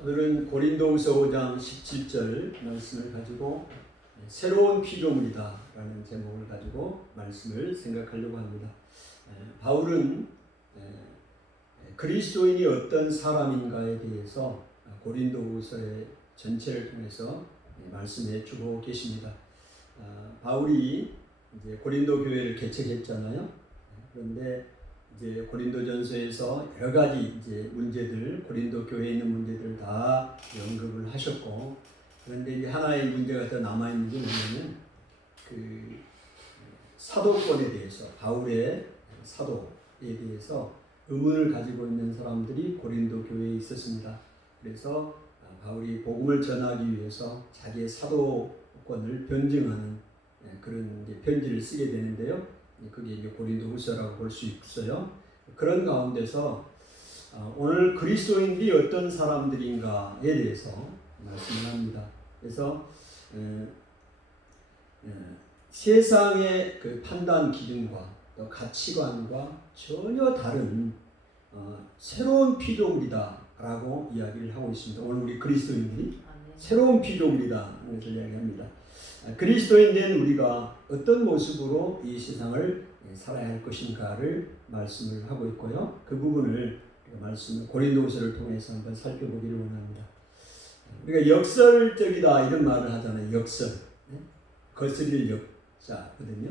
오늘은 고린도후서 5장 17절 말씀을 가지고 새로운 피조물이다 라는 제목을 가지고 말씀을 생각하려고 합니다. 바울은 그리스도인이 어떤 사람인가에 대해서 고린도후서의 전체를 통해서 말씀해 주고 계십니다. 바울이 이제 고린도 교회를 개척했잖아요. 그런데 이제 고린도전서에서 여러 가지 이제 문제들, 고린도 교회에 있는 문제들 다 언급을 하셨고, 그런데 이제 하나의 문제가 더 남아 있는 게 뭐냐면 그 사도권에 대해서, 바울의 사도에 대해서 의문을 가지고 있는 사람들이 고린도 교회에 있었습니다. 그래서 바울이 복음을 전하기 위해서 자기의 사도권을 변증하는 그런 이제 편지를 쓰게 되는데요. 그게 이제 고린도후서라고 볼 수 있어요. 그런 가운데서 오늘 그리스도인들이 어떤 사람들인가에 대해서 말씀을 합니다. 그래서 세상의 그 판단 기준과 또 가치관과 전혀 다른 새로운 피조물이다라고 이야기를 하고 있습니다. 오늘 우리 그리스도인들이 새로운 피조물이다라는 것을 이야기합니다. 그리스도인 된 우리가 어떤 모습으로 이 세상을 살아야 할 것인가를 말씀을 하고 있고요. 그 부분을 말씀 고린도후서를 통해서 한번 살펴보기를 원합니다. 우리가 역설적이다 이런 말을 하잖아요. 역설, 거스릴 역자거든요.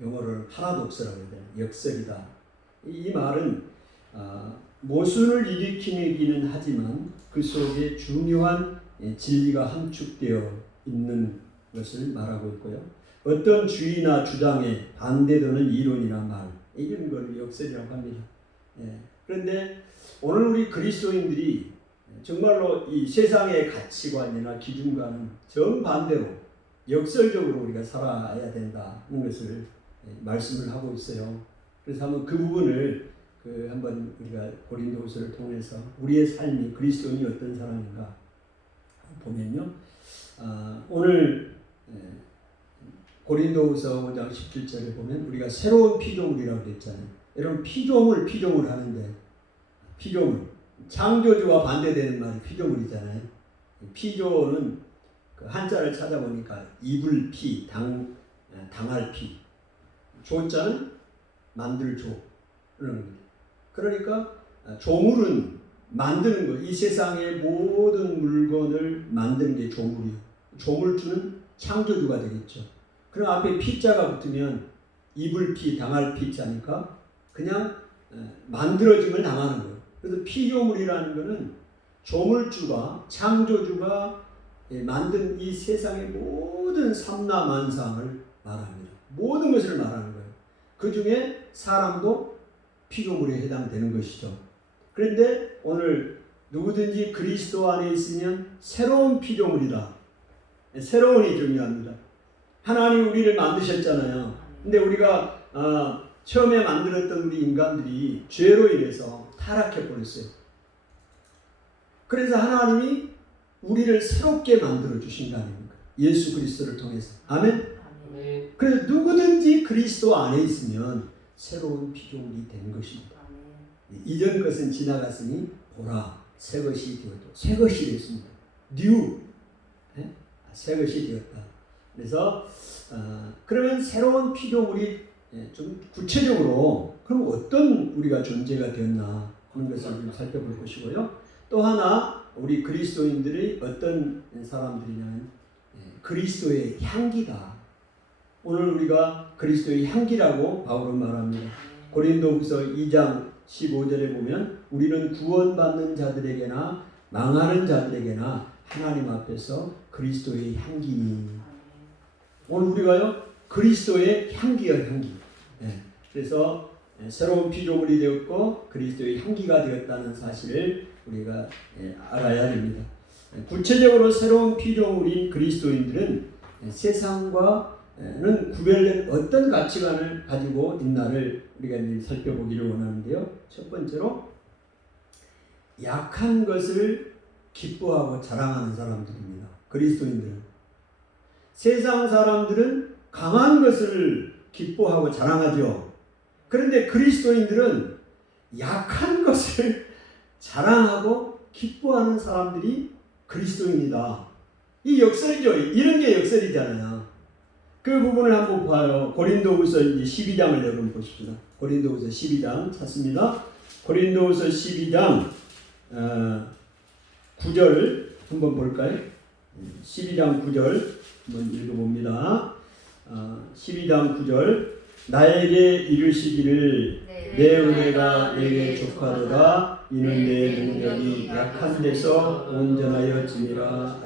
영어로는 파라독스라고 해야 되나? 역설이다. 이 말은 모순을 일으키기는 하지만 그 속에 중요한 진리가 함축되어 있는 것을 말하고 있고요. 어떤 주의나 주장에 반대되는 이론이나 말, 이런 걸 역설이라고 합니다. 그런데 오늘 우리 그리스도인들이 정말로 이 세상의 가치관이나 기준과는 정반대로 역설적으로 우리가 살아야 된다는 것을 말씀을 하고 있어요. 그래서 한번 그 부분을 한번 우리가 고린도후서를 통해서 우리의 삶이 그리스도인이 어떤 사람인가 보면요. 오늘 고린도후서 5장 17절에 보면 우리가 새로운 피조물이라고 했잖아요. 여러분 피조물 하는데 피조물 창조주와 반대되는 말이 피조물이잖아요. 피조는 그 한자를 찾아보니까 이불 피, 당할 피, 조자는 만들 조 그런 거예요. 그러니까 조물은 만드는 거. 이 세상의 모든 물건을 만드는 게 조물이에요. 조물주는 창조주가 되겠죠. 그럼 앞에 피자가 붙으면 입을 피, 당할 피자니까 그냥 만들어짐을 당하는 거예요. 그래서 피조물이라는 것은 조물주가, 창조주가 만든 이 세상의 모든 삼라만상을 말합니다. 모든 것을 말하는 거예요. 그 중에 사람도 피조물에 해당되는 것이죠. 그런데 오늘 누구든지 그리스도 안에 있으면 새로운 피조물이다. 새로운이 중요합니다. 하나님 우리를 만드셨잖아요. 근데 우리가 처음에 만들었던 우리 인간들이 죄로 인해서 타락해 버렸어요. 그래서 하나님이 우리를 새롭게 만들어 주신 거 아닙니까? 예수 그리스도를 통해서. 아멘. 그래서 누구든지 그리스도 안에 있으면 새로운 피조물이 된 것입니다. 이전 것은 지나갔으니 보라 새 것이 되었다. 새 것이 됐습니다. 뉴. 새 것이 되었다. 그래서 그러면 새로운 피조물이 좀 구체적으로 그럼 어떤 우리가 존재가 되었나 하는 것을 좀 살펴볼 것이고요. 또 하나 우리 그리스도인들이 어떤 사람들이냐면 그리스도의 향기다. 오늘 우리가 그리스도의 향기라고 바울은 말합니다. 고린도후서 2장 15절에 보면 우리는 구원받는 자들에게나 망하는 자들에게나 하나님 앞에서 그리스도의 향기니. 오늘 우리가요 그리스도의 향기야 향기. 그래서 새로운 피조물이 되었고 그리스도의 향기가 되었다는 사실을 우리가 알아야 됩니다. 구체적으로 새로운 피조물인 그리스도인들은 세상과는 구별된 어떤 가치관을 가지고 있나를 우리가 이제 살펴보기를 원하는데요. 첫 번째로 약한 것을 기뻐하고 자랑하는 사람들입니다. 그리스도인들은. 세상 사람들은 강한 것을 기뻐하고 자랑하죠. 그런데 그리스도인들은 약한 것을 자랑하고 기뻐하는 사람들이 그리스도인이다. 이 역설이죠. 이런 게 역설이잖아요. 그 부분을 한번 봐요. 고린도후서 12장을 여러분 보십시다. 고린도후서 12장 찾습니다. 고린도후서 12장 9절 한번 볼까요? 12장 9절 한번 읽어봅니다. 12장 9절 나에게 이르시기를 내 은혜가 내게 족하도다 이는 내 능력이 약한 데서 온전하여짐이라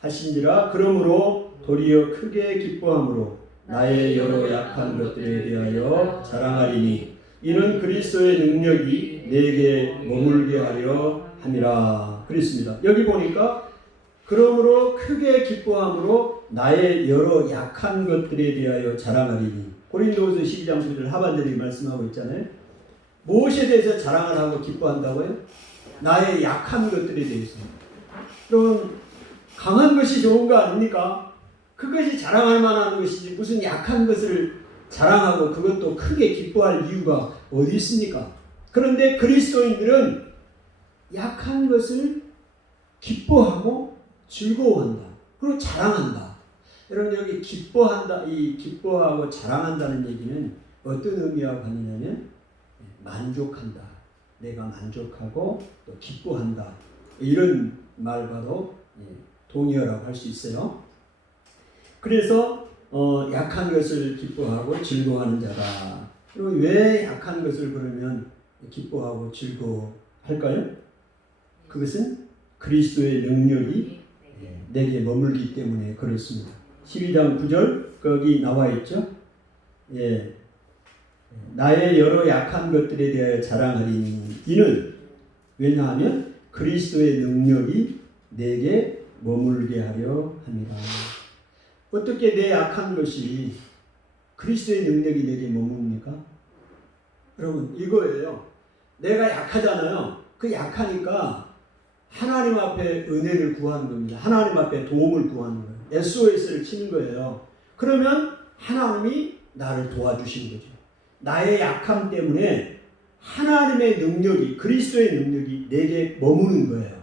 하신지라 그러므로 도리어 크게 기뻐함으로 나의 여러 약한 것들에 대하여 자랑하리니 이는 그리스도의 능력이 내게 머물게 하려 함이라 그랬습니다. 여기 보니까 그러므로 크게 기뻐함으로 나의 여러 약한 것들에 대하여 자랑하리니 고린도후서 12장 9절 하반절에 말씀하고 있잖아요. 무엇에 대해서 자랑을 하고 기뻐한다고요? 나의 약한 것들에 대해서. 그럼 강한 것이 좋은 거 아닙니까? 그것이 자랑할 만한 것이지 무슨 약한 것을 자랑하고 그것도 크게 기뻐할 이유가 어디 있습니까? 그런데 그리스도인들은 약한 것을 기뻐하고 즐거워한다. 그리고 자랑한다. 여러분 여기 기뻐한다, 이 기뻐하고 자랑한다는 얘기는 어떤 의미와 관계냐면 만족한다. 내가 만족하고 또 기뻐한다. 이런 말과도 동의어라고 할 수 있어요. 그래서 약한 것을 기뻐하고 즐거워하는 자다. 그리고 왜 약한 것을 그러면 기뻐하고 즐거워할까요? 그것은 그리스도의 능력이 내게 머물기 때문에 그렇습니다. 12장 9절 거기 나와 있죠. 예, 나의 여러 약한 것들에 대하여 자랑하리니 이는 왜냐하면 그리스도의 능력이 내게 머물게 하려 함이라. 어떻게 내 약한 것이 그리스도의 능력이 내게 머뭅니까? 여러분 이거예요. 내가 약하잖아요. 그 약하니까 하나님 앞에 은혜를 구하는 겁니다. 하나님 앞에 도움을 구하는 거예요. SOS를 치는 거예요. 그러면 하나님이 나를 도와주시는 거죠. 나의 약함 때문에 하나님의 능력이 그리스도의 능력이 내게 머무는 거예요.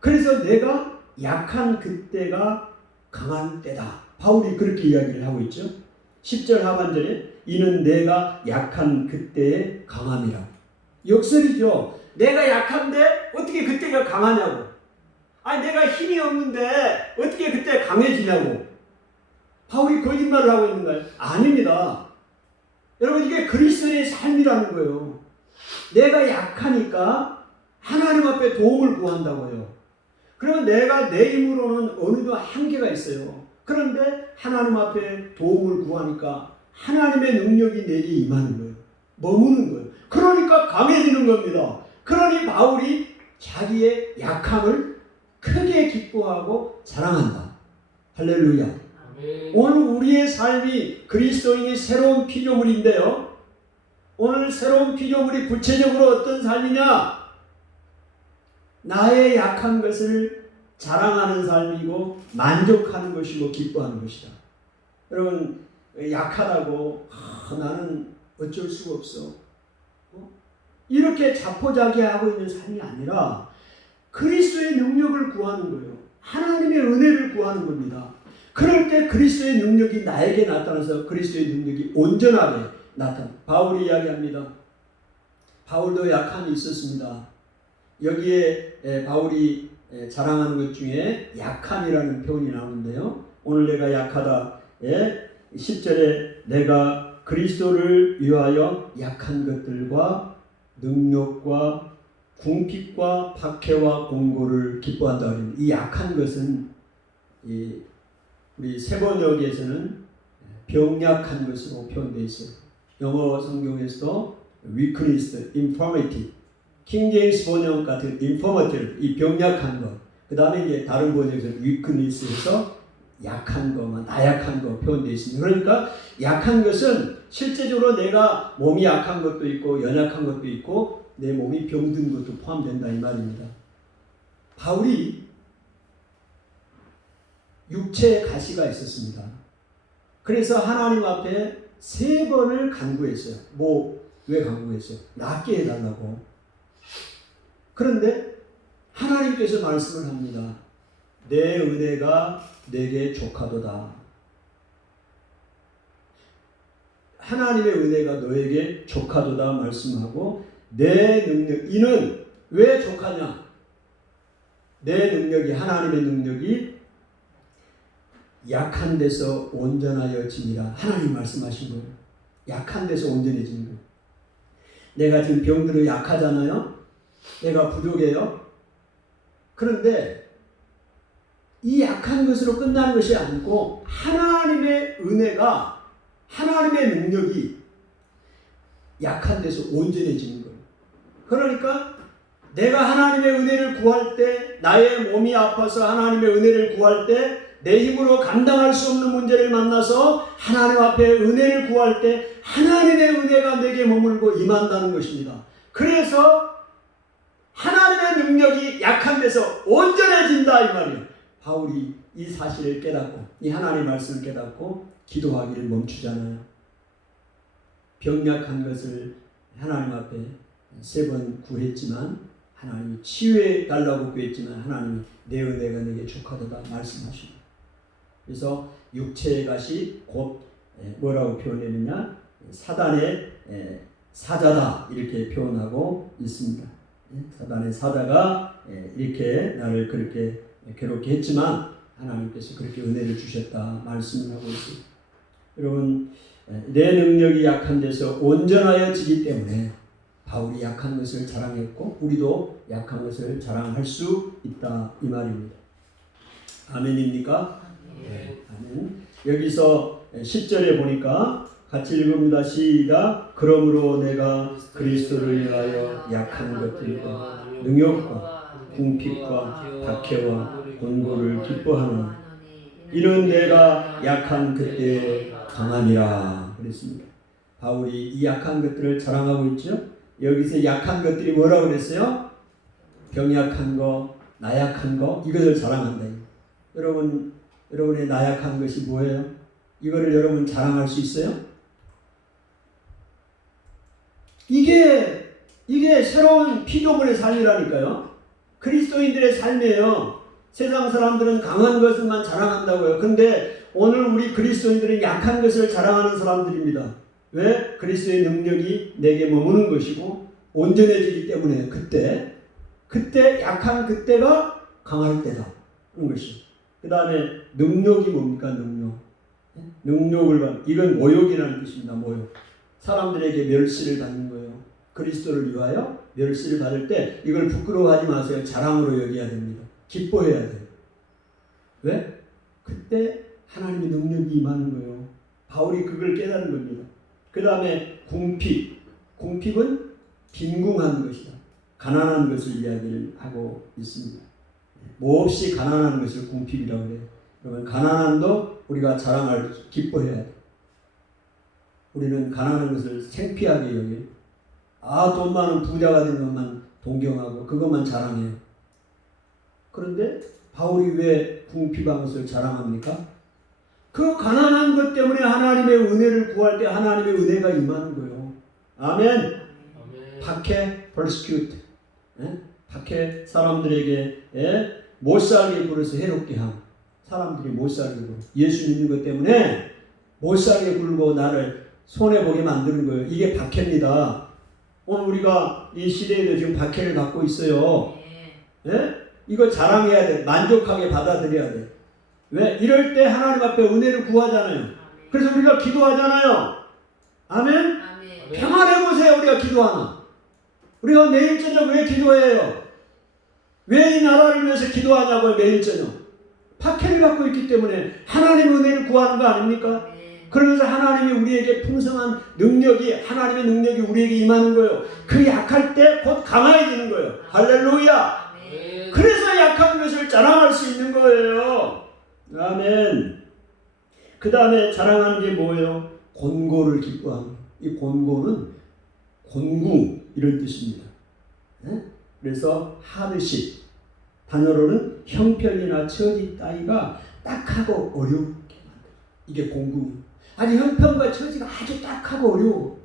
그래서 내가 약한 그때가 강한 때다. 바울이 그렇게 이야기를 하고 있죠. 10절 하반절에 이는 내가 약한 그때의 강함이라. 역설이죠. 내가 약한데 어떻게 그때가 강하냐고. 아니 내가 힘이 없는데 어떻게 그때 강해지냐고. 바울이 거짓말을 하고 있는 거예요. 아닙니다. 여러분 이게 그리스도의 삶이라는 거예요. 내가 약하니까 하나님 앞에 도움을 구한다고요. 그러면 내가 내 힘으로는 어느 정도 한계가 있어요. 그런데 하나님 앞에 도움을 구하니까 하나님의 능력이 내게 임하는 거예요. 머무는 거예요. 그러니까 강해지는 겁니다. 그러니 바울이 자기의 약함을 크게 기뻐하고 자랑한다. 할렐루야. 아멘. 오늘 우리의 삶이 그리스도인의 새로운 피조물인데요. 오늘 새로운 피조물이 구체적으로 어떤 삶이냐? 나의 약한 것을 자랑하는 삶이고 만족하는 것이고 기뻐하는 것이다. 여러분 약하다고 나는 어쩔 수가 없어. 이렇게 자포자기하고 있는 삶이 아니라 그리스도의 능력을 구하는 거예요. 하나님의 은혜를 구하는 겁니다. 그럴 때 그리스도의 능력이 나에게 나타나서 그리스도의 능력이 온전하게 나타나. 바울이 이야기합니다. 바울도 약함이 있었습니다. 여기에 바울이 자랑하는 것 중에 약함이라는 표현이 나오는데요. 오늘 내가 약하다. 10절에 내가 그리스도를 위하여 약한 것들과 능력과 궁핍과 박해와 공고를 기뻐한다. 이 약한 것은 우리 세번역에서는 병약한 것으로 표현되어 있어요. 영어 성경에서도 weakness, infirmity, 킹제임스 번역 같은 infirmity, 이 병약한 것. 그 다음에 이제 다른 번역에서는 weakness에서 약한 거, 나약한 거 표현되어 있습니다. 그러니까 약한 것은 실제적으로 내가 몸이 약한 것도 있고 연약한 것도 있고 내 몸이 병든 것도 포함된다 이 말입니다. 바울이 육체에 가시가 있었습니다. 그래서 하나님 앞에 3번을 간구했어요. 왜 간구했어요? 낫게 해달라고. 그런데 하나님께서 말씀을 합니다. 내 은혜가 내게 족하도다. 하나님의 은혜가 너에게 족하도다 말씀하고, 내 능력, 이는 왜 족하냐? 내 능력이, 하나님의 능력이 약한 데서 온전하여지니라. 하나님 말씀하신 거예요. 약한 데서 온전해지는 거예요. 내가 지금 병들어 약하잖아요. 내가 부족해요. 그런데 이 약한 것으로 끝나는 것이 아니고 하나님의 은혜가, 하나님의 능력이 약한 데서 온전해지는 거예요. 그러니까 내가 하나님의 은혜를 구할 때, 나의 몸이 아파서 하나님의 은혜를 구할 때, 내 힘으로 감당할 수 없는 문제를 만나서 하나님 앞에 은혜를 구할 때 하나님의 은혜가 내게 머물고 임한다는 것입니다. 그래서 하나님의 능력이 약한 데서 온전해진다 이 말이에요. 바울이 이 사실을 깨닫고, 이 하나님의 말씀을 깨닫고 기도하기를 멈추잖아요. 병약한 것을 하나님 앞에 3번 구했지만, 하나님이 치유해 달라고 구했지만 하나님이 내 은혜가 내게 족하도다 말씀하십니다. 그래서 육체의 가시 곧 뭐라고 표현했느냐? 사단의 사자다 이렇게 표현하고 있습니다. 사단의 사자가 이렇게 나를 그렇게 괴롭게 했지만 하나님께서 그렇게 은혜를 주셨다 말씀을 하고 있습니다. 여러분, 내 능력이 약한 데서 온전하여지기 때문에 바울이 약한 것을 자랑했고 우리도 약한 것을 자랑할 수 있다 이 말입니다. 아멘입니까? 네, 아멘. 여기서 10절에 보니까 같이 읽습니다. 시작. 그러므로 내가 그리스도를 위하여 약한 것들과 능욕과 궁핍과 박해와 곤고를 기뻐하노니 이는 내가 약한 그때에 강함이라 그랬습니다. 바울이 이 약한 것들을 자랑하고 있죠. 여기서 약한 것들이 뭐라고 그랬어요? 병약한 거, 나약한 거, 이것을 자랑한다. 여러분의 나약한 것이 뭐예요? 이거를 여러분 자랑할 수 있어요? 이게 새로운 피조물의 삶이라니까요. 그리스도인들의 삶이에요. 세상 사람들은 강한 것을만 자랑한다고요. 그런데 오늘 우리 그리스도인들은 약한 것을 자랑하는 사람들입니다. 왜? 그리스도의 능력이 내게 머무는 것이고 온전해지기 때문에 그때 약한 그때가 강할 때다 그런 것이죠. 그 다음에 능력이 뭡니까? 능력을 받는, 이건 모욕이라는 뜻입니다. 모욕. 사람들에게 멸시를 받는 거예요. 그리스도를 위하여 멸시를 받을 때 이걸 부끄러워하지 마세요. 자랑으로 여겨야 됩니다. 기뻐해야 돼요. 왜? 그때 하나님의 능력이 임하는 거예요. 바울이 그걸 깨달은 겁니다. 그 다음에 궁핍은 빈궁한 것이다. 가난한 것을 이야기를 하고 있습니다. 몹시 가난한 것을 궁핍이라고 해요. 그러면 가난함도 우리가 자랑할, 기뻐해야 돼. 우리는 가난한 것을 창피하게 여겨요. 돈 많은 부자가 된 것만 동경하고 그것만 자랑해요. 그런데 바울이 왜 궁핍한 것을 자랑합니까? 그 가난한 것 때문에 하나님의 은혜를 구할 때 하나님의 은혜가 임하는 거예요. 아멘. 박해, persecute. 박해, 사람들에게 못 살게 굴어서 해롭게 함. 사람들이 못 살게 굴어. 예수 믿는 것 때문에 못 살게 굴고 나를 손해보게 만드는 거예요. 이게 박해입니다. 오늘 우리가 이 시대에도 지금 박해를 받고 있어요. 이거 자랑해야 돼. 만족하게 받아들여야 돼. 왜? 이럴 때 하나님 앞에 은혜를 구하잖아요. 그래서 우리가 기도하잖아요. 아멘? 평안해보세요. 우리가 기도하나. 우리가 매일 저녁 왜 기도해요? 왜 이 나라를 위해서 기도하냐고요. 매일 저녁. 박해를 받고 있기 때문에 하나님의 은혜를 구하는 거 아닙니까? 그러면서 하나님이 우리에게 풍성한 능력이, 하나님의 능력이 우리에게 임하는 거예요. 그 약할 때 곧 강해지는 거예요. 할렐루야. 그래서 약한 것을 자랑할 수 있는 거예요. 아멘. 그 다음에 자랑하는 게 뭐예요? 곤고를 기뻐하는. 이 곤고는 곤구 이런 뜻입니다. 그래서 하드십, 단어로는 형편이나 처지 따위가 딱하고 어렵게 만들어. 이게 곤구. 아니 형편과 처지가 아주 딱하고 어려워.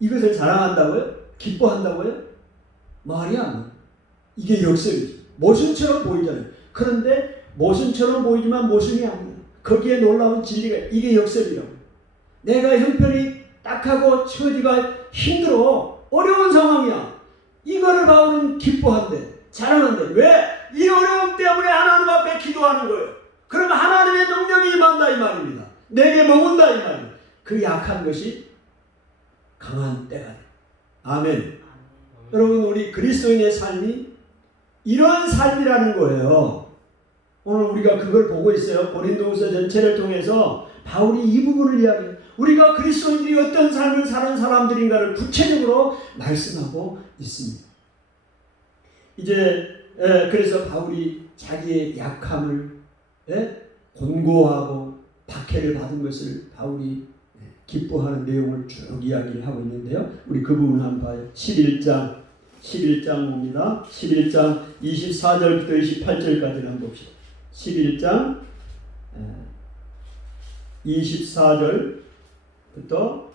이것을 자랑한다고요? 기뻐한다고요? 말이 안 돼. 이게 역설이죠. 모순처럼 보이잖아요. 그런데 모순처럼 보이지만 모순이 아니에요. 거기에 놀라운 진리가 이게 역설이라고. 내가 형편이 딱하고 처지가 힘들어 어려운 상황이야. 이거를 바울은 기뻐한대. 자랑한대. 왜? 이 어려움 때문에 하나님 앞에 기도하는 거예요. 그러면 하나님의 능력이 임한다 이 말입니다. 내게 머문다 이 말입니다. 그 약한 것이 강한 때가 돼. 아멘. 여러분 우리 그리스도인의 삶이 이런 삶이라는 거예요. 오늘 우리가 그걸 보고 있어요. 고린도후서 전체를 통해서 바울이 이 부분을 이야기해요. 우리가 그리스도인들이 어떤 삶을 사는 사람들인가를 구체적으로 말씀하고 있습니다. 이제 그래서 바울이 자기의 약함을 곤고하고 박해를 받은 것을 바울이 기뻐하는 내용을 쭉 이야기를 하고 있는데요. 우리 그 부분 한번 봐요. 11장 봅니다. 11장 24절부터 28절까지를 한번 봅시다. 11장 24절부터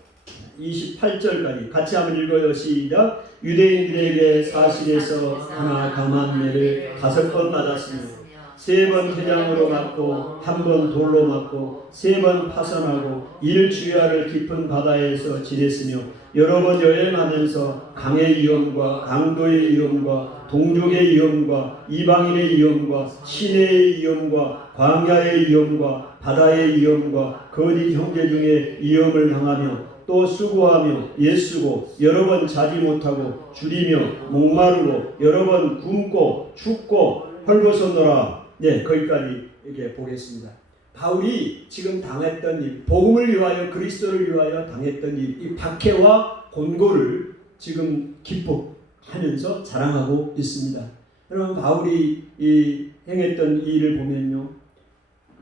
28절까지 같이 한번 읽어요. 시작. 유대인들에게 사실에서 하나 가만매를 5번 맞았으며 3번 태장으로 맞고 1번 돌로 맞고 3번 파선하고 일주야를 깊은 바다에서 지냈으며 여러 번 여행하면서 강의 위험과 강도의 위험과 동족의 위험과 이방인의 위험과 시내의 위험과 광야의 위험과 바다의 위험과 거짓 형제 중에 위험을 당하며 또 수고하며 애쓰고 여러 번 자지 못하고 줄이며 목마르고 여러 번 굶고 춥고 헐벗었노라. 네, 거기까지 이렇게 보겠습니다. 바울이 지금 당했던 일, 복음을 위하여 그리스도를 위하여 당했던 일, 이 박해와 곤고를 지금 기뻐하면서 자랑하고 있습니다. 여러분 바울이 이 행했던 일을 보면요,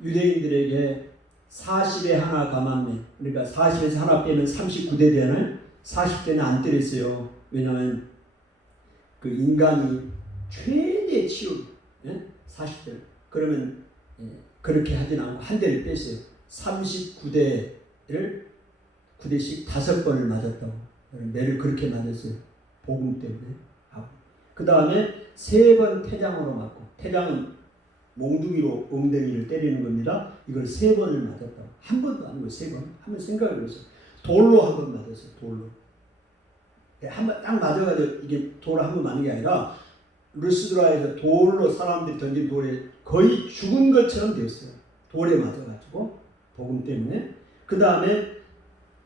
유대인들에게 40에 하나 가만매, 그러니까 40에서 하나 빼면 39대 되잖아요. 40대는 안 때렸어요. 왜냐하면 그 인간이 최대 치욕 40대. 그러면 그렇게 하진 않고 한 대를 뺐어요. 39대를 9대씩 5번을 맞았다고. 매를 그렇게 맞았어요. 복음 때문에. 그 다음에 3번 태장으로 맞고, 태장은 몽둥이로 엉덩이를 때리는 겁니다. 이걸 3번을 맞았다고. 한 번도 아니고 3번. 한번 생각해 보세요. 돌로 한 번 맞았어요. 돌로. 한 번 딱 맞아가지고 이게 돌을 한 번 맞는 게 아니라 루스드라에서 돌로 사람들이 던진 돌에 거의 죽은 것처럼 되었어요. 돌에 맞아가지고 복음 때문에. 그 다음에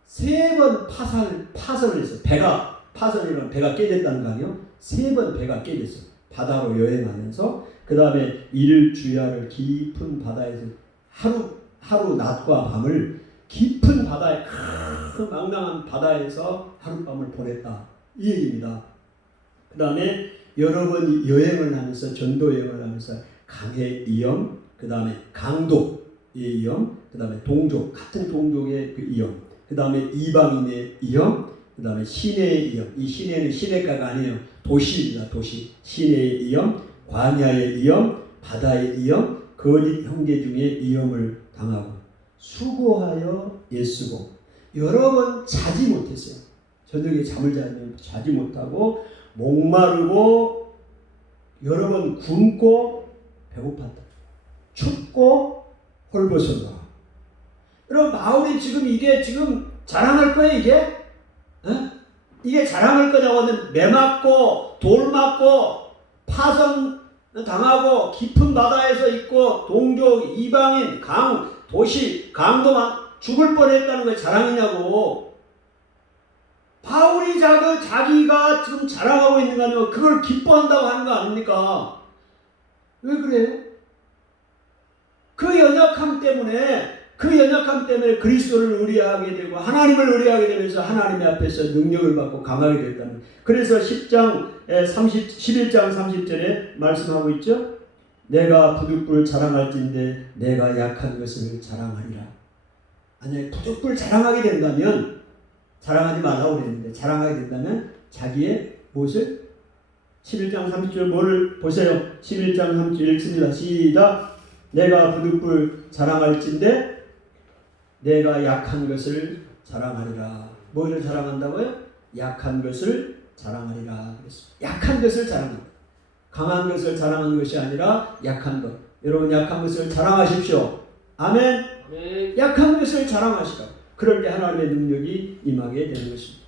3번 파선을 했어요. 배가 파선이라면 배가 깨졌다는 거 아니에요? 3번 배가 깨졌어요. 바다로 여행하면서. 그 다음에 일주야를 깊은 바다에서 하루 낮과 밤을 깊은 바다에 큰 망망한 바다에서 하룻밤을 보냈다. 이 얘기입니다. 그 다음에 여러 번 여행을 하면서 전도 여행을 하면서 강의 위험, 그 다음에 강도의 위험, 그 다음에 동족, 같은 동족의 그 위험, 그 다음에 이방인의 위험, 그 다음에 시내의 위험. 이 시내는 시내가가 아니에요. 도시입니다. 도시. 시내의 위험, 광야의 위험, 바다의 위험, 거짓 형제 중에 위험을 당하고 수고하여 애쓰고 여러 번 자지 못했어요. 저녁에 잠을 자지 못하고 목마르고 여러 번 굶고 배고팠다. 춥고 헐벗었다. 여러분 바울이 지금 이게 지금 자랑할 거예요 이게? 이게 자랑할 거냐고. 매 맞고 돌 맞고 파선 당하고 깊은 바다에서 있고 동족 이방인 강 도시 강도만 죽을 뻔했다는 게 자랑이냐고. 바울이 자기가 지금 자랑하고 있는 거 아니면 그걸 기뻐한다고 하는 거 아닙니까? 왜 그래요? 그 연약함 때문에 그리스도를 의뢰하게 되고 하나님을 의뢰하게 되면서 하나님의 앞에서 능력을 받고 강하게 됐다는. 그래서 11장 30절에 말씀하고 있죠. 내가 부득불 자랑할진대 내가 약한 것을 자랑하리라. 아니, 부득불 자랑하게 된다면, 자랑하지 말라고 그랬는데 자랑하게 된다면 자기의 무엇을? 11장 30절 뭐를 보세요. 11장 30절 읽습니다. 시작. 내가 부득불 자랑할진대 내가 약한 것을 자랑하리라. 뭐를 자랑한다고요? 약한 것을 자랑하리라. 그랬습니다. 약한 것을 자랑한다. 강한 것을 자랑하는 것이 아니라 약한 것. 여러분 약한 것을 자랑하십시오. 아멘. 아멘. 약한 것을 자랑하시라. 그럴 때 하나님의 능력이 임하게 되는 것입니다.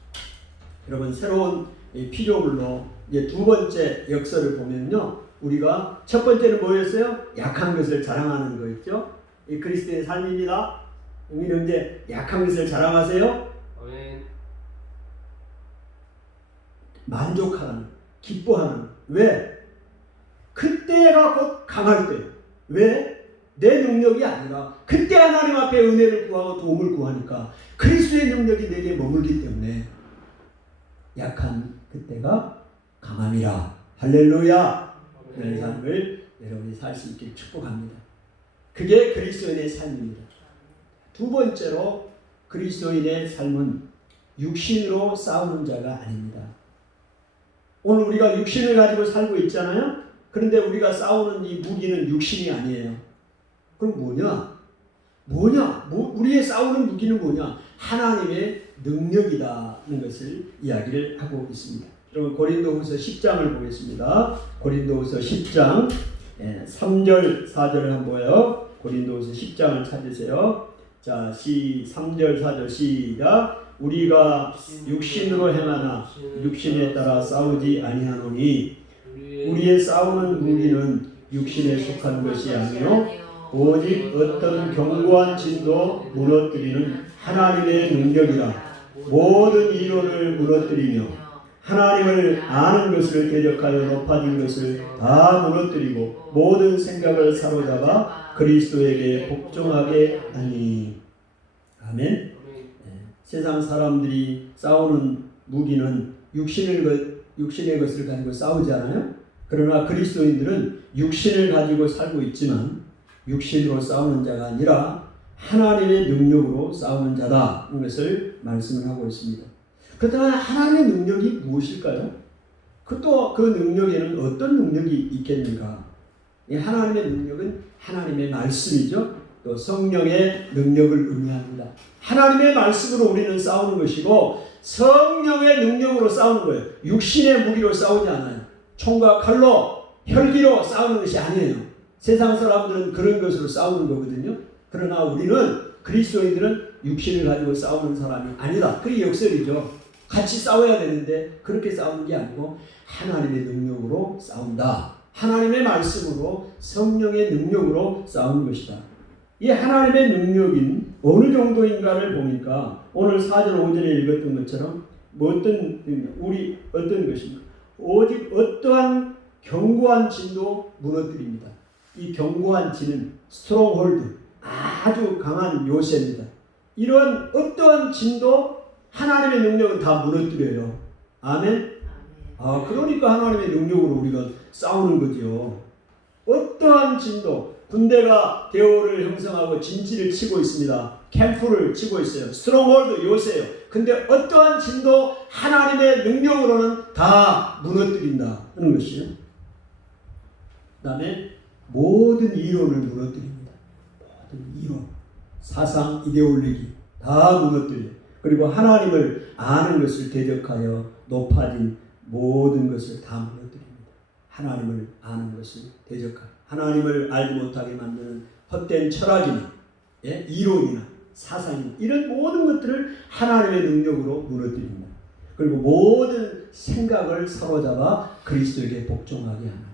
여러분 새로운 피조물로 이제 두 번째 역사를 보면요, 우리가 첫 번째는 뭐였어요? 약한 것을 자랑하는 거였죠. 이 그리스도의 삶입니다. 우리는 이제 약한 것을 자랑하세요. 아멘. 만족하는, 기뻐하는. 왜? 그때가 곧 강할 때예요. 왜? 내 능력이 아니라 그때 하나님 앞에 은혜를 구하고 도움을 구하니까 그리스도의 능력이 내게 머물기 때문에 약한 그때가 강함이라. 할렐루야. 그런 삶을 여러분이 살 수 있길 축복합니다. 그게 그리스도인의 삶입니다. 두 번째로 그리스도인의 삶은 육신으로 싸우는 자가 아닙니다. 오늘 우리가 육신을 가지고 살고 있잖아요. 그런데 우리가 싸우는 이 무기는 육신이 아니에요. 그럼 뭐냐? 우리의 싸우는 무기는 뭐냐? 하나님의 능력이라는 것을 이야기를 하고 있습니다. 여러분 고린도후서 10장을 보겠습니다. 고린도후서 10장 3절 4절을 한번 보여요. 고린도후서 10장을 찾으세요. 자, 3절 4절 시작. 우리가 육신으로 행하나 육신에 따라 싸우지 아니하노니 우리의 싸우는 무기는 육신에 속한 것이 아니요 오직 어떤 견고한 진도 무너뜨리는 하나님의 능력이라. 모든 이론을 무너뜨리며 하나님을 아는 것을 대적하여 높아진 것을 다 무너뜨리고 모든 생각을 사로잡아 그리스도에게 복종하게 하니. 아멘. 세상 사람들이 싸우는 무기는 육신의 것을 가지고 싸우잖아요. 그러나 그리스도인들은 육신을 가지고 살고 있지만 육신으로 싸우는 자가 아니라 하나님의 능력으로 싸우는 자다는 것을 말씀을 하고 있습니다. 그렇다면 하나님의 능력이 무엇일까요? 그 능력에는 어떤 능력이 있겠는가? 하나님의 능력은 하나님의 말씀이죠. 또 성령의 능력을 의미합니다. 하나님의 말씀으로 우리는 싸우는 것이고 성령의 능력으로 싸우는 거예요. 육신의 무기로 싸우지 않아요. 총과 칼로 혈기로 싸우는 것이 아니에요. 세상 사람들은 그런 것으로 싸우는 거거든요. 그러나 우리는 그리스도인들은 육신을 가지고 싸우는 사람이 아니다. 그게 역설이죠. 같이 싸워야 되는데 그렇게 싸우는 게 아니고 하나님의 능력으로 싸운다. 하나님의 말씀으로 성령의 능력으로 싸우는 것이다. 이 하나님의 능력인 어느 정도인가를 보니까 오늘 4절 5절에 읽었던 것처럼 어떤 것입니까? 오직 어떠한 견고한 진도 무너뜨립니다. 이 견고한 진은 스트롱홀드, 아주 강한 요새입니다. 이런 어떠한 진도 하나님의 능력은 다 무너뜨려요. 아멘. 그러니까 하나님의 능력으로 우리가 싸우는 거죠. 어떠한 진도, 군대가 대오를 형성하고 진지를 치고 있습니다. 캠프를 치고 있어요. 스트롱홀드 요새예요. 근데 어떠한 진도 하나님의 능력으로는 다 무너뜨린다 하는 것이요. 그 다음에 모든 이론을 무너뜨립니다. 모든 이론, 사상, 이데올로기 다 무너뜨려요. 그리고 하나님을 아는 것을 대적하여 높아진 모든 것을 다 무너뜨립니다. 하나님을 아는 것을 대적하여 하나님을 알지 못하게 만드는 헛된 철학이나 이론이나 사상이나 이런 모든 것들을 하나님의 능력으로 무너뜨립니다. 그리고 모든 생각을 사로잡아 그리스도에게 복종하게 하나요.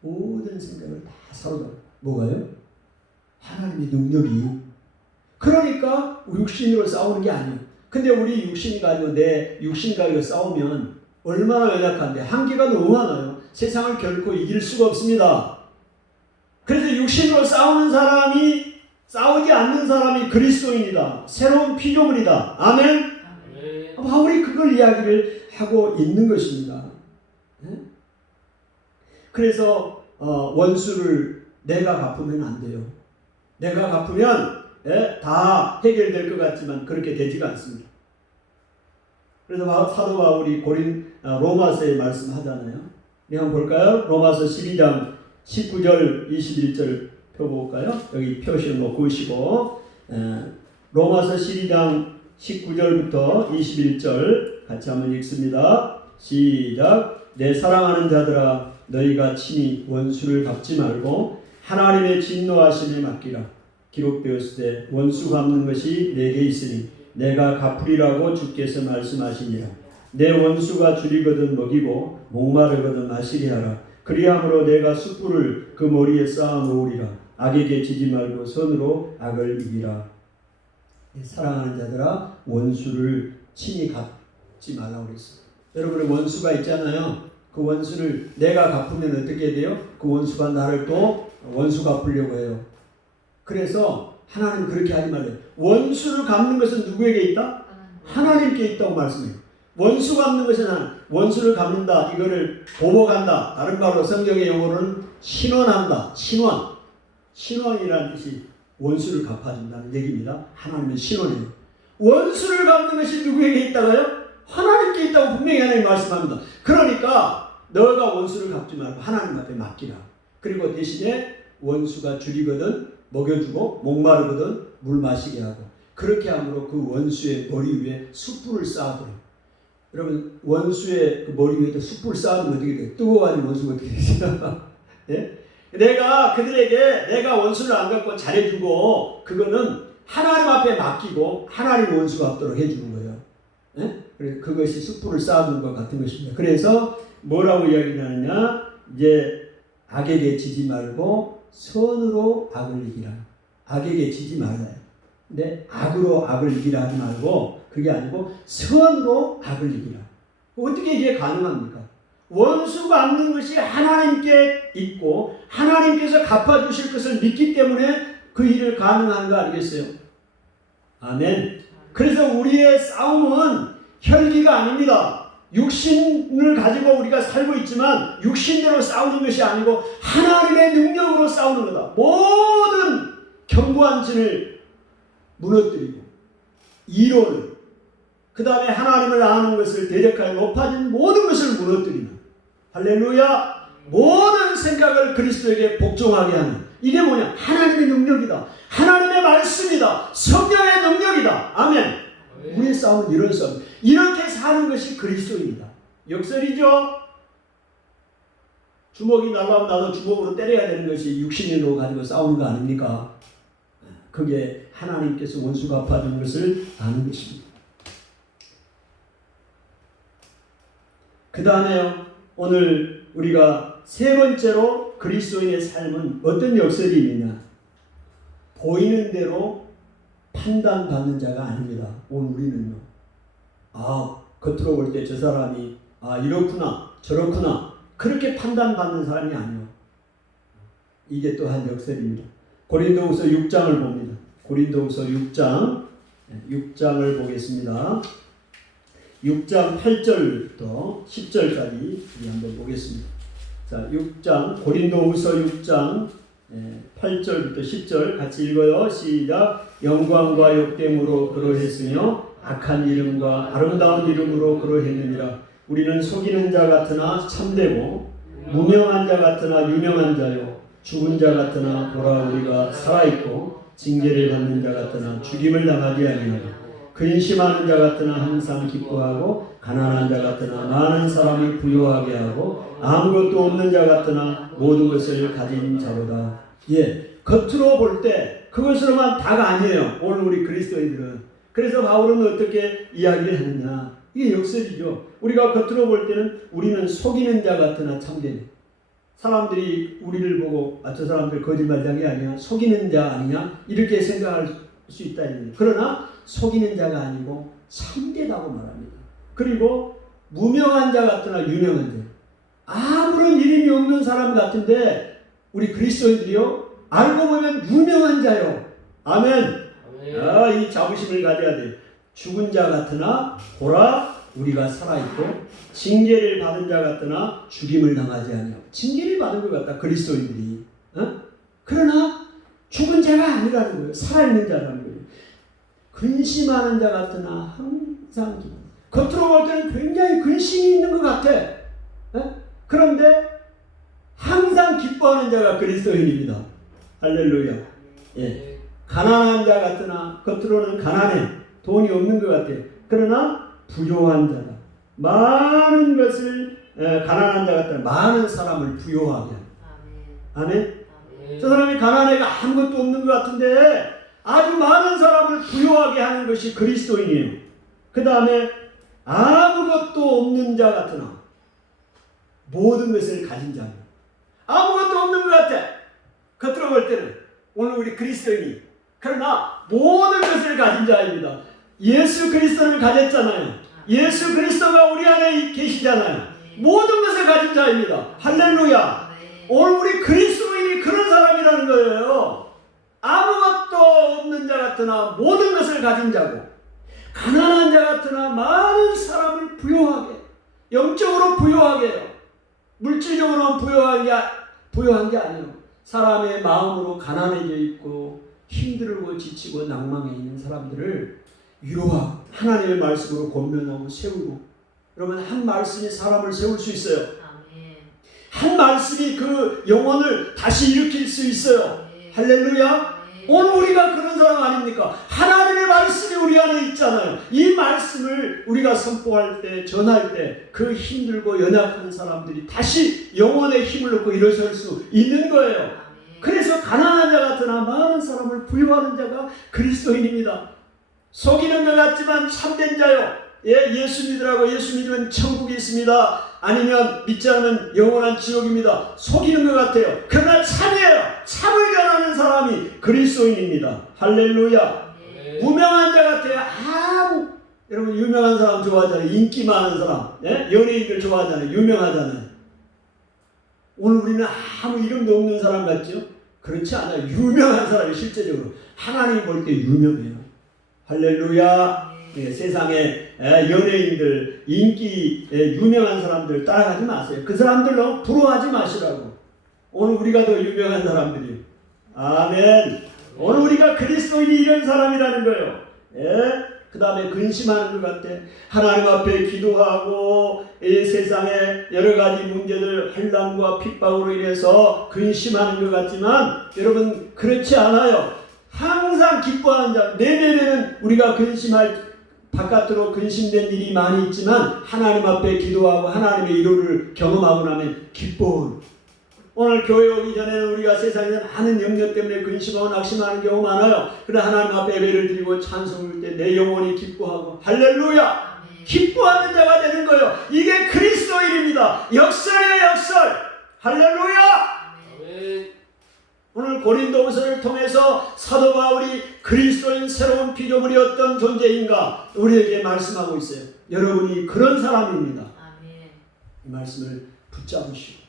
모든 생각을 다 사로잡아. 뭐가요? 하나님의 능력이. 그러니까 육신으로 싸우는 게 아니에요. 근데 우리 육신이 가지고 내 육신 가지고 싸우면 얼마나 연약한데 한계가 너무 많아요. 세상을 결코 이길 수가 없습니다. 그래서 육신으로 싸우지 않는 사람이 그리스도인이다. 새로운 피조물이다. 아멘. 바울이 그걸 이야기를 하고 있는 것입니다. 그래서 원수를 내가 갚으면 안 돼요. 내가 갚으면 다 해결될 것 같지만 그렇게 되지가 않습니다. 그래서 사도 바울이 로마서에 말씀하잖아요. 한번 볼까요? 로마서 12장 19절 21절 펴볼까요? 여기 표시를 놓으시고 로마서 12장 19절부터 21절 같이 한번 읽습니다. 시작. 내 사랑하는 자들아 너희가 친히 원수를 갚지 말고 하나님의 진노하심에 맡기라. 기록되었을 때 원수 갚는 것이 내게 있으니 내가 갚으리라고 주께서 말씀하시니라. 내 원수가 줄이거든 먹이고 목마르거든 마시게 하라. 그리함으로 내가 숯불을 그 머리에 쌓아 놓으리라. 악에게 지지 말고 선으로 악을 이기라. 사랑하는 자들아 원수를 친히 갚지 말라고 그랬어요. 여러분의 원수가 있잖아요. 그 원수를 내가 갚으면 어떻게 돼요? 그 원수가 나를 또 원수 갚으려고 해요. 그래서 하나님 그렇게 하지 말래요. 원수를 갚는 것은 누구에게 있다? 하나님께 있다고 말씀해요. 원수 갚는 것은 원수를 갚는다. 이거를 보복한다. 다른 말로 성경의 용어로는 신원한다. 신원이라는 뜻이 원수를 갚아준다는 얘기입니다. 하나님은 신원이에요. 원수를 갚는 것이 누구에게 있다고요? 하나님께 있다고 분명히 하나님 말씀합니다. 그러니까 너가 원수를 갚지 말고 하나님 앞에 맡기라. 그리고 대신에 원수가 줄이거든 먹여주고 목마르거든 물 마시게 하고 그렇게 함으로 그 원수의 머리 위에 숯불을 쌓아둬요. 여러분 원수의 그 머리 위에 숯불 쌓아두면 어떻게 돼요? 뜨거워가지고 원수가 어떻게 되죠? 네? 내가 원수를 안 갚고 잘해주고 그거는 하나님 앞에 맡기고 하나님 원수 갚도록 해주는 거예요. 네? 그래서 그것이 숯불을 쌓아둔 것 같은 것입니다. 그래서 뭐라고 이야기하느냐? 이제 악에게 지지 말고 선으로 악을 이기라. 악에게 지지 말아요. 근데 악으로 악을 이기라 하지 말고 그게 아니고 선으로 악을 이기라. 어떻게 이게 가능합니까? 원수 갚는 것이 하나님께 있고 하나님께서 갚아주실 것을 믿기 때문에 그 일을 가능한 거 아니겠어요? 아멘. 그래서 우리의 싸움은 혈기가 아닙니다. 육신을 가지고 우리가 살고 있지만 육신대로 싸우는 것이 아니고 하나님의 능력으로 싸우는 거다. 모든 견고한 진을 무너뜨리고 이론을 그 다음에 하나님을 아는 것을 대적하여 높아진 모든 것을 무너뜨리는 할렐루야. 모든 생각을 그리스도에게 복종하게 하는 이게 뭐냐? 하나님의 능력이다. 하나님의 말씀이다. 성령의 능력이다. 아멘. 우리의 싸움은 이런 싸움. 이렇게 사는 것이 그리스도입니다. 역설이죠. 주먹이 날라오면 나도 주먹으로 때려야 되는 것이 육신으로 가지고 싸우는 거 아닙니까? 그게 하나님께서 원수 갚아주는 것을 아는 것입니다. 그 다음에요. 오늘 우리가 세 번째로 그리스도인의 삶은 어떤 역설이 있느냐? 보이는 대로 판단받는 자가 아닙니다. 오늘 우리는요. 겉으로 볼 때 저 사람이 이렇구나 저렇구나 그렇게 판단받는 사람이 아니요. 이게 또 한 역설입니다. 고린도후서 6장을 봅니다. 고린도후서 6장을 보겠습니다. 6장 8절부터 10절까지 한번 보겠습니다. 자, 6장 고린도후서 6장 8절부터 10절 같이 읽어요. 시작. 영광과 욕됨으로 그러했으며 악한 이름과 아름다운 이름으로 그러했느니라. 우리는 속이는 자 같으나 참되고 무명한 자 같으나 유명한 자요 죽은 자 같으나 보라 우리가 살아있고 징계를 받는 자 같으나 죽임을 당하지 아니하고 근심하는 자 같으나 항상 기뻐하고 가난한 자 같으나 많은 사람을 부유하게 하고 아무것도 없는 자 같으나 모든 것을 가진 자로다. 겉으로 볼 때 그것으로만 다가 아니에요. 오늘 우리 그리스도인들은. 그래서 바울은 어떻게 이야기를 하느냐? 이게 역설이죠. 우리가 겉으로 볼 때는 우리는 속이는 자 같으나 참되는. 사람들이 우리를 보고 저 사람들 거짓말장이 아니야? 속이는 자 아니냐? 이렇게 생각할 수 있다. 그러나 속이는 자가 아니고 참되다고 말합니다. 그리고 무명한 자 같으나 유명한 자. 아무런 이름이 없는 사람 같은데 우리 그리스도인들이요 알고 보면 유명한 자요. 아멘. 이 자부심을 가져야 돼요. 죽은 자 같으나 보라 우리가 살아있고 징계를 받은 자 같으나 죽임을 당하지 아니하고 징계를 받은 것 같다 그리스도인들이. 그러나 죽은 자가 아니라는 거예요. 살아있는 자라는 거예요. 근심하는 자 같으나 항상 겉으로 볼 때는 굉장히 근심이 있는 것 같아. 그런데 항상 기뻐하는 자가 그리스도인입니다. 할렐루야. 가난한 자 같으나 겉으로는 가난해. 돈이 없는 것 같아. 그러나 부요한 자다. 많은 것을 가난한 자 같은 많은 사람을 부요하게 합니다. 아멘. 저 사람이 가난해가 아무것도 없는 것 같은데 아주 많은 사람을 부요하게 하는 것이 그리스도인이에요. 그 다음에 아무것도 없는 자 같으나 모든 것을 가진 자입니다. 아무것도 없는 것 같아. 겉으로 볼 때는 오늘 우리 그리스도인이 그러나 모든 것을 가진 자입니다. 예수 그리스도를 가졌잖아요. 예수 그리스도가 우리 안에 계시잖아요. 모든 것을 가진 자입니다. 할렐루야. 오늘 우리 그리스도인이 그런 사람이라는 거예요. 아무것도 없는 자 같으나 모든 것을 가진 자고 가난한 자 같으나 많은 사람을 부요하게 영적으로 부요하게 해요. 물질적으로 부요한 게 아니에요. 사람의 마음으로 가난해져 있고 힘들고 지치고 낭망해 있는 사람들을 위로하고 하나님의 말씀으로 권면하고 세우고. 여러분, 한 말씀이 사람을 세울 수 있어요. 한 말씀이 그 영혼을 다시 일으킬 수 있어요. 할렐루야. 오늘 우리가 그런 사람 아닙니까? 하나님의 말씀이 우리 안에 있잖아요. 이 말씀을 우리가 선포할 때, 전할 때 그 힘들고 연약한 사람들이 다시 영혼의 힘을 얻고 일어설 수 있는 거예요. 그래서 가난한 자 같으나 많은 사람을 부유하는 자가 그리스도인입니다. 속이는 것 같지만 참된 자요. 예수 믿으라고 예수 믿으면 천국이 있습니다. 아니면 믿지 않으면 영원한 지옥입니다. 속이는 것 같아요. 그러나 참이에요. 참을 전하는 사람이 그리스도인입니다. 할렐루야. 무명한 자 같아요. 여러분 유명한 사람 좋아하잖아요. 인기 많은 사람. 연예인들 좋아하잖아요. 유명하잖아요. 오늘 우리는 아무 이름도 없는 사람 같죠? 그렇지 않아요. 유명한 사람이 실제적으로 하나님 볼 때 유명해요. 할렐루야. 세상에 연예인들, 인기 유명한 사람들 따라가지 마세요. 그 사람들로 부러워하지 마시라고. 오늘 우리가 더 유명한 사람들이에요. 아멘. 오늘 우리가 그리스도인이 이런 사람이라는 거예요. 그 다음에 근심하는 것 같아. 하나님 앞에 기도하고 이 세상에 여러 가지 문제들, 환난과 핍박으로 인해서 근심하는 것 같지만 여러분 그렇지 않아요. 항상 기뻐하는 자. 내년에는 우리가 근심할 바깥으로 근심된 일이 많이 있지만 하나님 앞에 기도하고 하나님의 위로를 경험하고 나면 기뻐. 오늘 교회 오기 전에는 우리가 세상에 많은 염려 때문에 근심하고 낙심하는 경우 많아요. 그러나 하나님 앞에 예배를 드리고 찬송할 때 내 영혼이 기뻐하고 할렐루야. 기뻐하는 자가 되는 거예요. 이게 그리스도인입니다. 역설이에요, 역설. 할렐루야. 오늘 고린도후서를 통해서 사도 바울이 그리스도인 새로운 피조물이 어떤 존재인가 우리에게 말씀하고 있어요. 여러분이 그런 사람입니다. 이 말씀을 붙잡으시고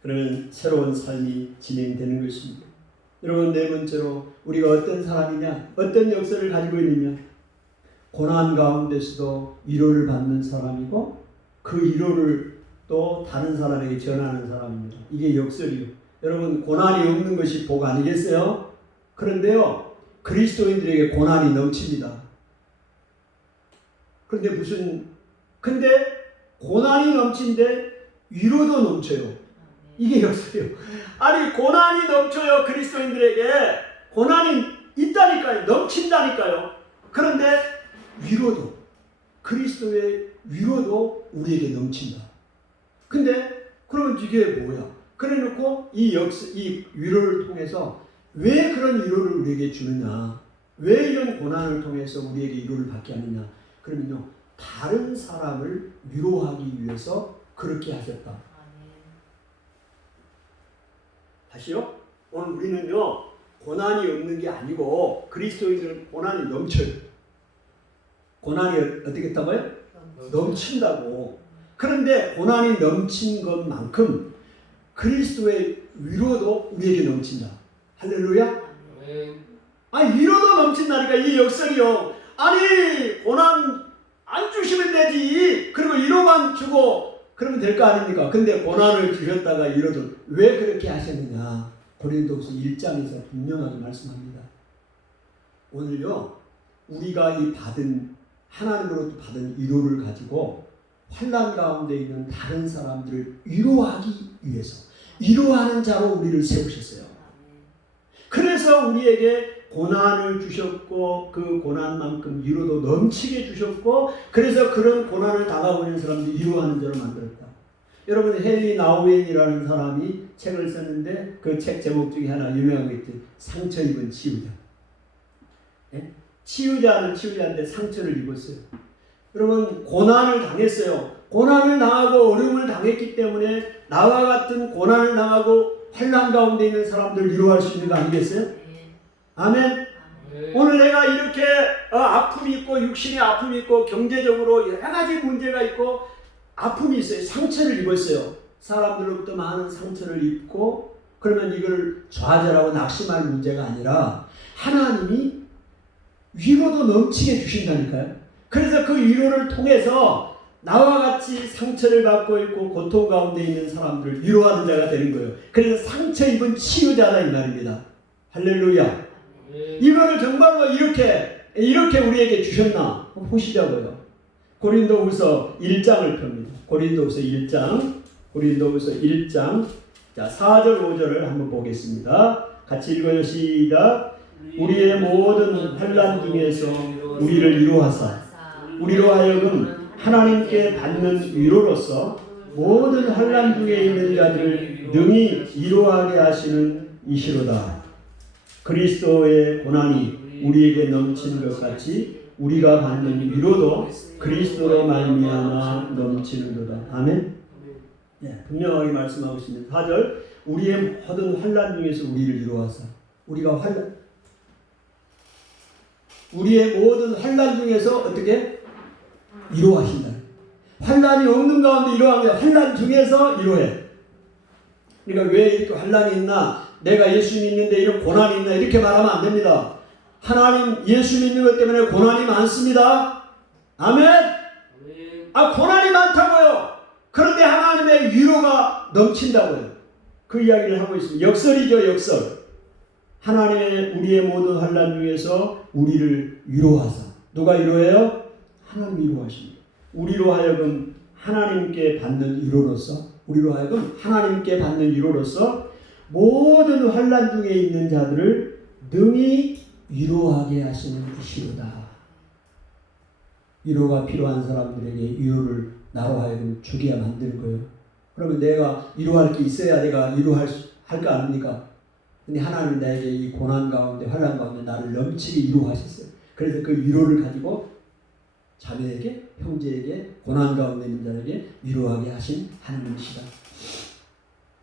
그러면 새로운 삶이 진행되는 것입니다. 여러분, 네 번째로 우리가 어떤 사람이냐, 어떤 역사를 가지고 있느냐. 고난 가운데서도 위로를 받는 사람이고 그 위로를 또 다른 사람에게 전하는 사람입니다. 이게 역설이요. 여러분, 고난이 없는 것이 복 아니겠어요? 그런데요, 그리스도인들에게 고난이 넘칩니다. 근데 고난이 넘친데 위로도 넘쳐요. 이게 역설이요. 아니, 고난이 넘쳐요. 그리스도인들에게 고난이 있다니까요. 넘친다니까요. 그런데 위로도, 그리스도의 위로도 우리에게 넘친다. 근데 그러면 이게 뭐야? 그래 놓고 이 위로를 통해서 왜 그런 위로를 우리에게 주느냐? 왜 이런 고난을 통해서 우리에게 위로를 받게 하느냐? 그러면요, 다른 사람을 위로하기 위해서 그렇게 하셨다. 다시요? 오늘 우리는요, 고난이 없는 게 아니고 그리스도인들은 고난이 넘쳐요. 고난이 어떻게 했다고요? 넘친다고. 그런데 고난이 넘친 것만큼 그리스도의 위로도 우리에게 넘친다. 할렐루야. 위로도 넘친다니까. 이 역설이요. 아니, 고난 안 주시면 되지. 그리고 위로만 주고 그러면 될 거 아닙니까? 근데 고난을 주셨다가 위로도 왜 그렇게 하셨느냐. 고린도후서 1장에서 분명하게 말씀합니다. 오늘요, 우리가 이 하나님으로부터 받은 위로를 가지고 환난 가운데 있는 다른 사람들을 위로하기 위해서 위로하는 자로 우리를 세우셨어요. 그래서 우리에게 고난을 주셨고 그 고난만큼 위로도 넘치게 주셨고 그래서 그런 고난을 당하고 있는 사람들이 위로하는 자로 만들었다. 여러분 헨리 나우엔이라는 사람이 책을 썼는데 그 책 제목 중에 하나 유명한 게 있죠. 상처 입은 치유자. 예? 치유자는 치유자인데 상처를 입었어요. 여러분 고난을 당했어요. 고난을 당하고 어려움을 당했기 때문에 나와 같은 고난을 당하고 환난 가운데 있는 사람들 위로할 수 있는 거 아니겠어요? 아멘. 오늘 내가 이렇게 아픔이 있고 육신의 아픔이 있고 경제적으로 여러 가지 문제가 있고 아픔이 있어요. 상처를 입었어요. 사람들로부터 많은 상처를 입고 그러면 이걸 좌절하고 낙심할 문제가 아니라 하나님이 위로도 넘치게 주신다니까요. 그래서 그 위로를 통해서 나와 같이 상처를 받고 있고 고통 가운데 있는 사람들을 위로하는 자가 되는 거예요. 그래서 상처 입은 치유자다 이 말입니다. 할렐루야. 이거를 정말로 이렇게 우리에게 주셨나 보시자고요. 고린도후서 1장을 펴니다. 고린도후서 1장 자 4절 5절을 한번 보겠습니다. 같이 읽어요. 시작. 우리의 모든 환난 중에서 우리를 위로하사 우리로 하여금 하나님께 받는 위로로서 모든 환난 중에 있는 자들을 능히 위로하게 하시는 이시로다. 그리스도의 고난이 우리에게 넘치는 것 같이 우리가 받는 위로도 그리스도로 말미암아 넘치는도다. 아멘. 네, 분명하게 말씀하고 있습니다. 4절 우리의 모든 환난 중에서 우리를 위로하사 우리의 모든 환난 중에서 어떻게 위로하신다. 환난이 없는 가운데 위로하는 게 환난 중에서 위로해. 그러니까 왜 이렇게 환난이 있나? 내가 예수 믿는데 이런 고난이 있나? 이렇게 말하면 안 됩니다. 하나님 예수 믿는 것 때문에 고난이 많습니다. 아멘. 고난이 많다고요. 그런데 하나님의 위로가 넘친다고요. 그 이야기를 하고 있습니다. 역설이죠, 역설. 하나님의 우리의 모든 환난 중에서 우리를 위로하사. 누가 위로해요? 하나님 위로하십니다. 우리로 하여금 하나님께 받는 위로로서 모든 환난 중에 있는 자들을 능히 위로하게 하시는 이시로다. 위로가 필요한 사람들에게 위로를 나로 하여금 주게 만드는 거예요. 그러면 내가 위로할 게 있어야 내가 위로할 거 아닙니까? 근데 하나님은 나에게 이 고난 가운데 환난 가운데 나를 넘치게 위로하셨어요. 그래서 그 위로를 가지고 자매에게 형제에게 고난 가운데 있는 자에게 위로하게 하신 하나님이시다.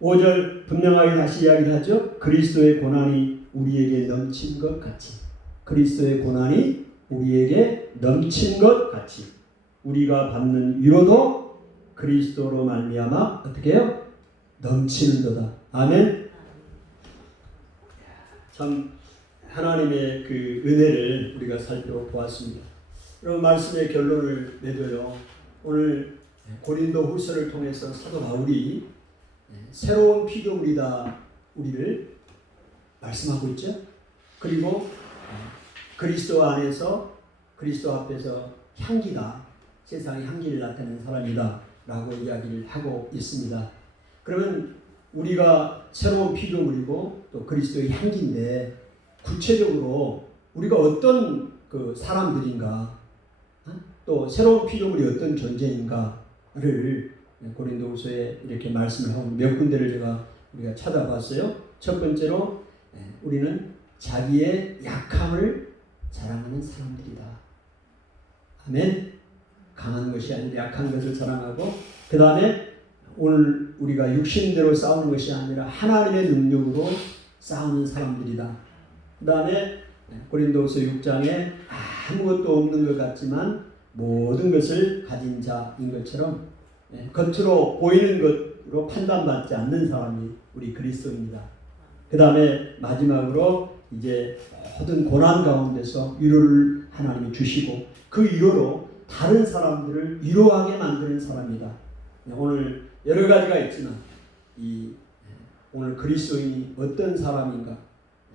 5절 분명하게 다시 이야기를 하죠. 그리스도의 고난이 우리에게 넘친 것 같이 우리가 받는 위로도 그리스도로 말미암아 어떻게 해요? 넘치는도다. 아멘. 참 하나님의 그 은혜를 우리가 살펴보았습니다. 그럼 말씀의 결론을 내줘요. 오늘 고린도후서를 통해서 사도 바울이 새로운 피조물이다 우리를 말씀하고 있죠. 그리고 그리스도 안에서 그리스도 앞에서 향기다. 세상의 향기를 나타내는 사람이다 라고 이야기를 하고 있습니다. 그러면 우리가 새로운 피조물이고 또 그리스도의 향기인데 구체적으로 우리가 어떤 그 사람들인가 또 새로운 피조물이 어떤 존재인가를 고린도후서에 이렇게 말씀을 하고 몇 군데를 우리가 찾아봤어요. 첫 번째로 우리는 자기의 약함을 자랑하는 사람들이다. 아멘. 강한 것이 아니라 약한 것을 자랑하고 그 다음에 오늘 우리가 육신대로 싸우는 것이 아니라 하나님의 능력으로 싸우는 사람들이다. 그 다음에 고린도후서 6장에 아무것도 없는 것 같지만 모든 것을 가진 자인 것처럼 겉으로 보이는 것으로 판단받지 않는 사람이 우리 그리스도입니다. 그 다음에 마지막으로 이제 모든 고난 가운데서 위로를 하나님이 주시고 그 위로로 다른 사람들을 위로하게 만드는 사람이다. 오늘 여러 가지가 있지만 오늘 그리스도인이 어떤 사람인가,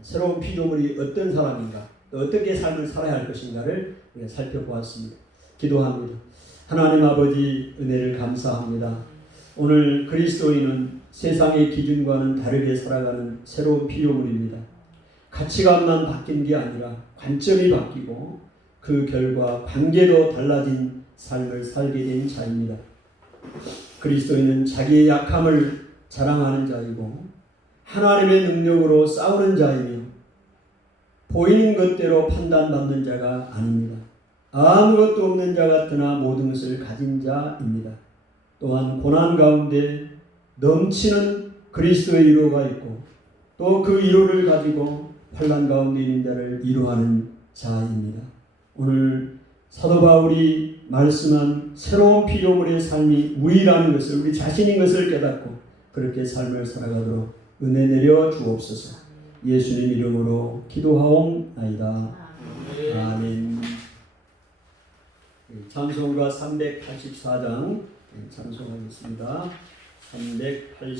새로운 피조물이 어떤 사람인가, 또 어떻게 삶을 살아야 할 것인가를 우리가 살펴보았습니다. 기도합니다. 하나님 아버지 은혜를 감사합니다. 오늘 그리스도인은 세상의 기준과는 다르게 살아가는 새로운 피조물입니다. 가치관만 바뀐 게 아니라 관점이 바뀌고 그 결과 관계도 달라진 삶을 살게 된 자입니다. 그리스도인은 자기의 약함을 자랑하는 자이고 하나님의 능력으로 싸우는 자이며 보이는 것대로 판단받는 자가 아닙니다. 아무것도 없는 자 같으나 모든 것을 가진 자입니다. 또한 고난 가운데 넘치는 그리스도의 위로가 있고 또 그 위로를 가지고 환난 가운데 있는 자를 위로하는 자입니다. 오늘 사도 바울이 말씀한 새로운 피조물의 삶이 우리라는 것을, 우리 자신인 것을 깨닫고 그렇게 삶을 살아가도록 은혜 내려 주옵소서. 예수님 이름으로 기도하옵나이다. 아멘. 찬송가 384장 찬송하겠습니다. 380